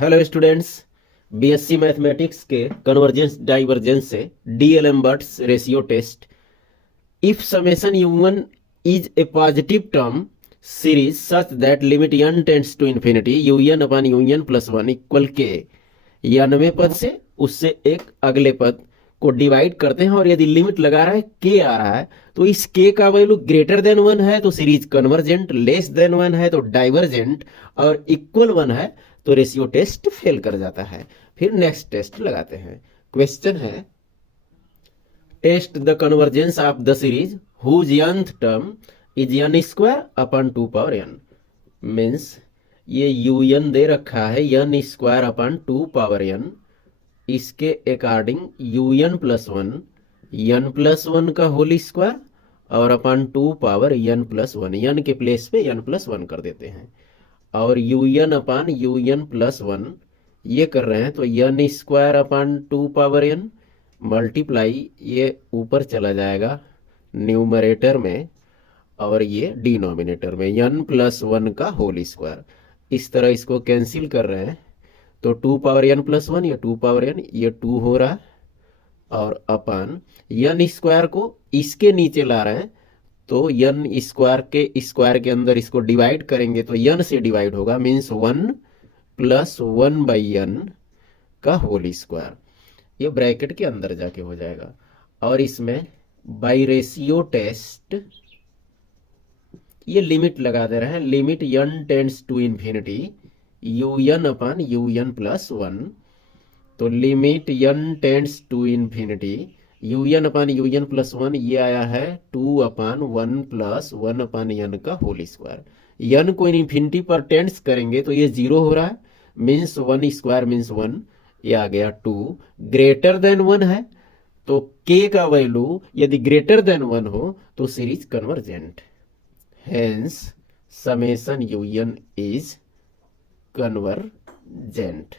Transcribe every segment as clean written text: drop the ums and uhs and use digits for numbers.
Hello students, BSc mathematics के convergence divergence से d'Alembert's ratio test. If summation u1 is a positive term series such that limit n tends to infinity un upon un plus 1 equal K, या नवे पद से उससे एक अगले पद को डिवाइड करते हैं और यदि लिमिट लगा रहा है के आ रहा है तो इस के का वैल्यू ग्रेटर देन 1 है तो सीरीज कन्वर्जेंट, लेस देन 1 है तो डाइवर्जेंट और इक्वल 1 है तो रेशियो टेस्ट फेल कर जाता है। फिर नेक्स्ट टेस्ट लगाते हैं। क्वेश्चन है test the convergence of the series whose nth term is n square upon 2 power n। Means ये un दे रखा है n square upon 2 power n, इसके according un plus 1 n plus 1 का होल स्क्वायर और upon 2 power n plus 1, n के place पे n plus 1 कर देते हैं और un अपॉन un प्लस 1 ये कर रहे हैं तो n square upon 2 power n multiply, ये ऊपर चला जाएगा न्यूमरेटर में और ये डिनोमिनेटर में n प्लस 1 का होल स्क्वायर। इस तरह इसको कैंसिल कर रहे हैं तो 2 पावर n प्लस 1 या 2 पावर n ये 2 हो रहा है और अपॉन n स्क्वायर को इसके नीचे ला रहे हैं तो n स्क्वायर के अंदर इसको डिवाइड करेंगे तो n से डिवाइड होगा, मीन्स 1 प्लस 1 बाई n का होल स्क्वायर, ये ब्रैकेट के अंदर जाके हो जाएगा। और इसमें बाई रेशियो टेस्ट ये लिमिट लगा दे रहे हैं, limit n tends to infinity un upon un plus 1, तो limit n tends to infinity un upon un plus 1 ये आया है 2 अपॉन 1 प्लस 1 अपॉन n का होल स्क्वायर। n को इन्फिनिटी पर टेंड्स करेंगे तो ये 0 हो रहा है, मीन्स 1 स्क्वायर मीन्स 1, ये आ गया 2। ग्रेटर देन 1 है तो k का वैल्यू यदि ग्रेटर देन 1 हो तो series convergent, hence summation un is convergent.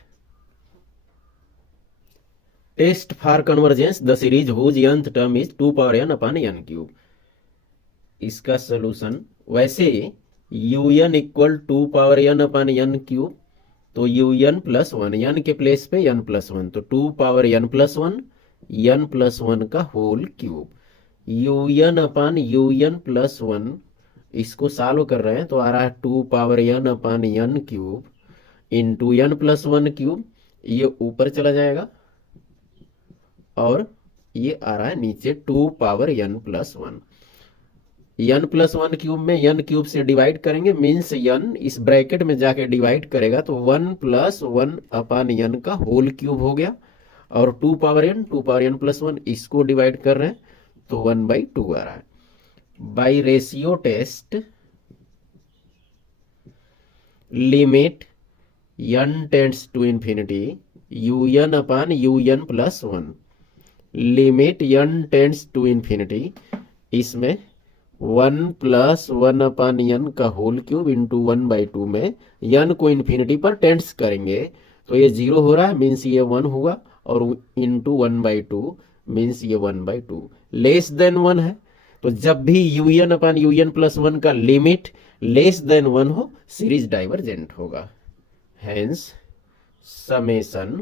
Test for convergence the series whose nth term is 2 power n upon n cube. इसका सोल्यूशन वैसे un equal 2 power n upon n cube तो un plus 1, n के place पे n plus 1 तो 2 power n plus 1 n plus 1 का whole cube, un upon un plus 1 इसको solve कर रहे हैं तो आ रहा है 2 power n upon n cube into n plus 1 cube, ये ऊपर चला जाएगा और ये आ रहा है नीचे 2 power n plus 1। n plus 1 cube में n क्यूब से डिवाइड करेंगे, मीन्स n इस ब्रैकेट में जाके डिवाइड करेगा तो 1 प्लस 1 अपॉन n का होल क्यूब हो गया और 2 पावर n प्लस 1 इसको डिवाइड कर रहे हैं तो 1/2 आ रहा है। By ratio test limit n tends to infinity un upon un plus 1, limit n tends to infinity, इसमें 1 प्लस 1 अपॉन n का होल क्यूब इंटू 1/2 में n को इन्फिनिटी पर टेंड्स करेंगे तो ये 0 हो रहा है, मीन्स ये 1 होगा और इंटू 1/2 मीन्स ये 1/2 लेस देन 1 है तो जब भी un अपॉन un प्लस 1 का लिमिट लेस देन 1 हो सीरीज डाइवर्जेंट होगा, hence summation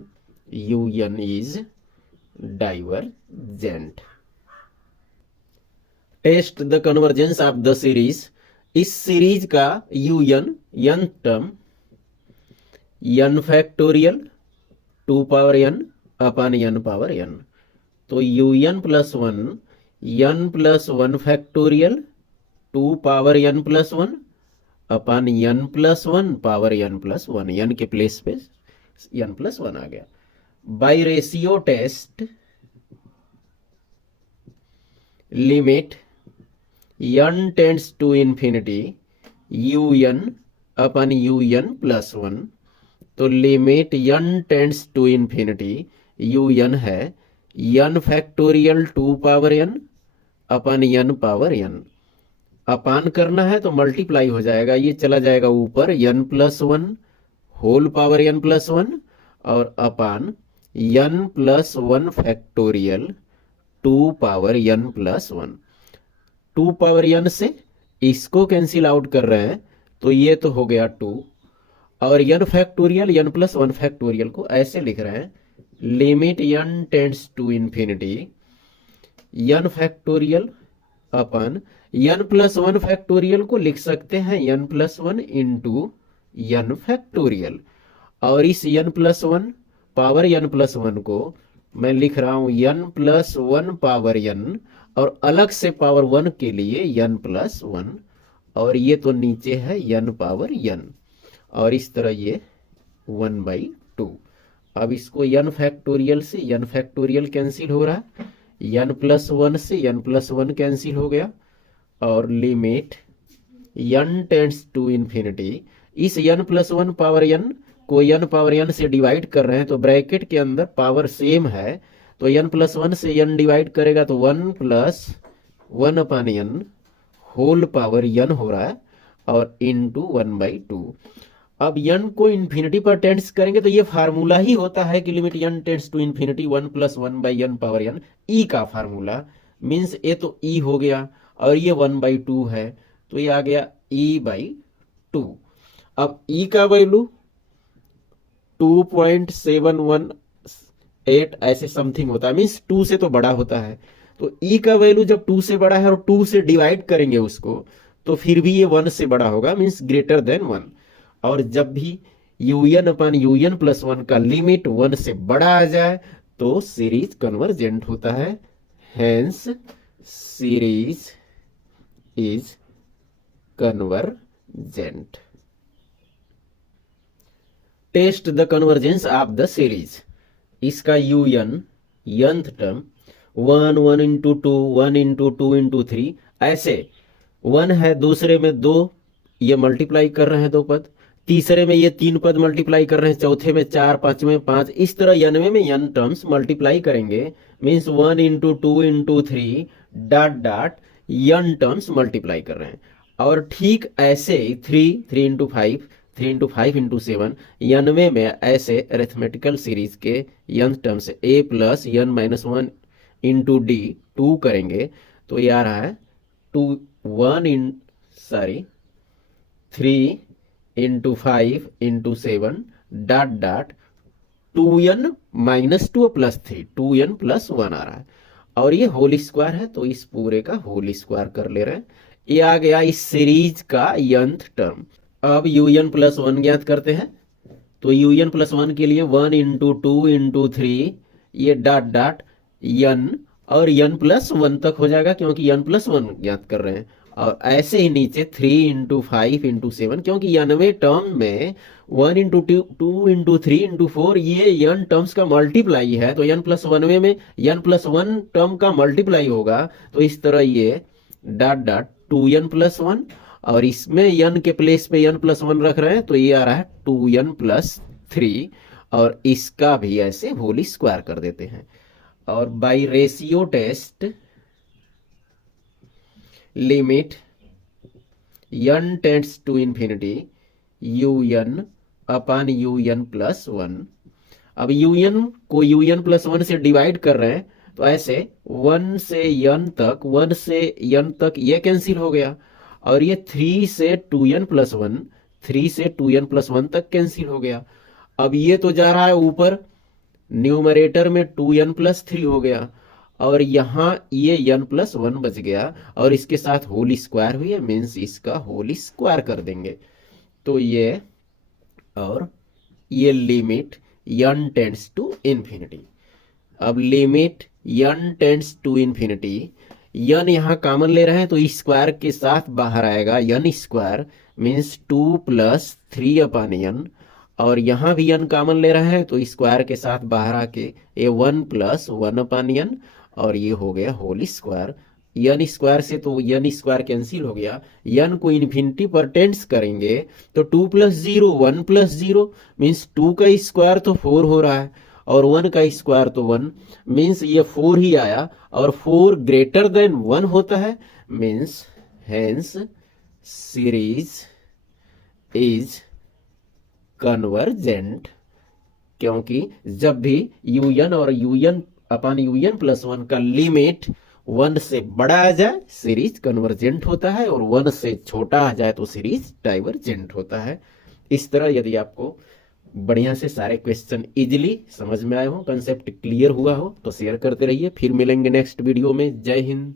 un is divergent. Test the convergence of the series, इस सीरीज का un n term n factorial 2 power n upon n power n, तो un plus 1 n plus 1 factorial 2 power n plus 1 upon n plus 1 power n plus 1, n के place पे n plus 1 आ गया। By ratio test limit n tends to infinity un upon un plus 1, तो limit n tends to infinity un है n factorial 2 power n upon n power n, upon करना है तो multiply हो जाएगा, ये चला जाएगा ऊपर n plus 1 whole power n plus 1 और upon n plus 1 factorial 2 power n plus 1। 2 power n से इसको कैंसिल आउट कर रहे हैं तो ये तो हो गया 2 और n factorial n plus one factorial को ऐसे लिख रहे हैं, limit n tends to infinity n factorial upon n plus one factorial को लिख सकते हैं n plus one into n factorial, और इस n plus one power n plus one को मैं लिख रहा हूं n plus one power n, और अलग से पावर वन के लिए n प्लस वन, और ये तो नीचे है n पावर n, और इस तरह ये 1/2। अब इसको n फैक्टोरियल से n फैक्टोरियल कैंसिल हो रहा है, n प्लस वन से n प्लस वन कैंसिल हो गया, और limit n tends to infinity, इस n plus one power n को n पावर n से डिवाइड कर रहे हैं, तो ब्रैकेट के अंदर पावर सेम है, तो n प्लस वन से n डिवाइड करेगा तो 1 plus 1/n whole power n हो रहा है, और इंटू 1/2। अब n को इन्फिनिटी पर टेंड्स करेंगे तो ये फार्मूला ही होता है कि limit n tends to infinity 1 plus 1/n power n, e का फार्मूला मीन्स ये तो ई हो गया, और ये 1/2 है, तो ये आ गया e/2। अब ई का वैल्यू 2.718 ऐसे समथिंग होता है, मीन्स 2 से तो बड़ा होता है, तो ई का वैल्यू जब 2 से बड़ा है और 2 से डिवाइड करेंगे उसको, तो फिर भी ये 1 से बड़ा होगा, मीन्स ग्रेटर देन 1। और जब भी un/un प्लस 1 का लिमिट 1 से बड़ा आ जाए तो सीरीज कन्वर्जेंट होता है, hence series is convergent. Test the convergence of the series. इसका un nth term 1 into 2 1 into 2 into 3 ऐसे 1 है, दूसरे में 2 ये मल्टीप्लाई कर रहे हैं 2 पद, तीसरे में ये 3 पद मल्टीप्लाई कर रहे हैं, चौथे में 4, पांचवें 5, इस तरह nवें में n टर्म्स मल्टीप्लाई करेंगे, means 1 into 2 into 3 dot dot n terms multiply कर रहे हैं। और ठीक ऐसे 3 इंटू 5 3 इंटू 5 इंटू 7 nवे में ऐसे अरिथमेटिकल सीरीज के n terms a plus n minus 1 into D 2 करेंगे, तो ये आ रहा है 3 into 5 into 7 dot dot 2n minus 2 plus 3 2n plus 1 आ रहा है, और ये होल स्क्वायर है तो इस पूरे का होल स्क्वायर कर ले रहे हैं। ये आ गया इस सीरीज का nth टर्म। अब un प्लस 1 ज्ञात करते हैं, तो un प्लस 1 के लिए 1 इंटू 2 इंटू 3 ये डॉट डॉट n, और n प्लस 1 तक हो जाएगा क्योंकि n प्लस 1 ज्ञात कर रहे हैं, और ऐसे ही नीचे 3 इंटू 5 इंटू 7, क्योंकि nवे टर्म में 1 इंटू 2 इंटू 3 इंटू 4 ये n टर्म्स का मल्टीप्लाई है, तो n प्लस 1 में n प्लस 1 टर्म का मल्टीप्लाई होगा, तो इस तरह ये डॉट डॉट 2n प्लस 1, और इसमें n के प्लेस पे n प्लस 1 रख रहे हैं, तो ये आ रहा है 2n प्लस 3, और इसका भी ऐसे होल स्क्वायर कर देते हैं। और by ratio test limit n tends to infinity un upon un plus 1। अब un को un प्लस 1 से डिवाइड कर रहे हैं, तो ऐसे 1 से n तक 1 से n तक ये कैंसिल हो गया, और ये 3 से 2n प्लस 1 3 से 2n प्लस 1 तक कैंसिल हो गया। अब ये तो जा रहा है ऊपर, न्यूमरेटर में 2n प्लस 3 हो गया, और यहाँ ये n प्लस 1 बच गया, और इसके साथ होल स्क्वायर हुई है, मीन्स इसका होल स्क्वायर कर देंगे, तो ये और ये limit n tends to infinity. अब limit n tends to infinity, n यहाँ कॉमन ले रहे हैं तो स्क्वायर के साथ बाहर आएगा n square, means 2 plus 3 upon n, और यहाँ भी n कॉमन ले रहे हैं तो स्क्वायर के साथ बाहर आके ये 1 प्लस 1 अपॉन n, और ये हो गया होल स्क्वायर। n स्क्वायर से तो n स्क्वायर कैंसिल हो गया, n को इन्फिनिटी पर टेंड्स करेंगे तो 2 प्लस 0 1 प्लस 0 मीन्स 2 का स्क्वायर तो 4 हो रहा है, और 1 का स्क्वायर तो 1, मीन्स ये 4 ही आया, और 4 ग्रेटर देन 1 होता है, means hence series is convergent, क्योंकि जब भी un और un अपॉन un प्लस 1 का लिमिट 1 से बड़ा आ जाए सीरीज कन्वर्जेंट होता है, और 1 से छोटा आ जाए तो सीरीज डाइवर्जेंट होता है। इस तरह यदि आपको बढ़िया से सारे क्वेश्चन इजीली समझ में आए हो, कंसेप्ट क्लियर हुआ हो, तो शेयर करते रहिए। फिर मिलेंगे नेक्स्ट वीडियो में। जय हिंद।